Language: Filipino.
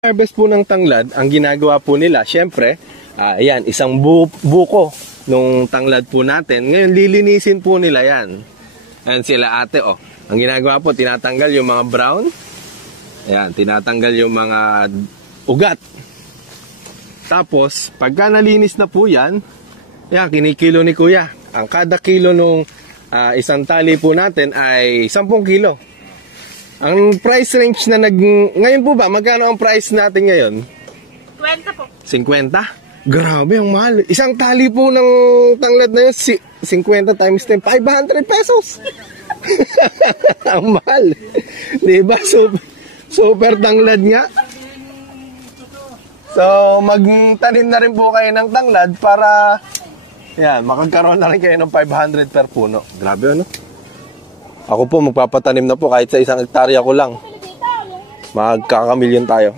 Harvest po ng tanglad, ang ginagawa po nila, syempre, ayan, isang buko nung tanglad po natin. Ngayon, lilinisin po nila yan. Ayan sila ate, oh. Ang ginagawa po, tinatanggal yung mga brown. Ayan, tinatanggal yung mga ugat. Tapos, pagka nalinis na po yan, ayan, kinikilo ni kuya. Ang kada kilo nung isang tali po natin ay 10 kilo. Ang price range na ngayon po ba, magkano ang price natin ngayon? 50 po. 50? Grabe, ang mahal. Isang tali po ng tanglad na yun, 50 times 10, 500 pesos. Ang mahal. Diba? Super tanglad nga. So, magtanim na rin po kayo ng tanglad para yan, makagkaroon na rin kayo ng 500 per puno. Grabe, ano? Ako po, magpapatanim na po kahit sa 1 hektarya ko lang. Magkakamilyon tayo.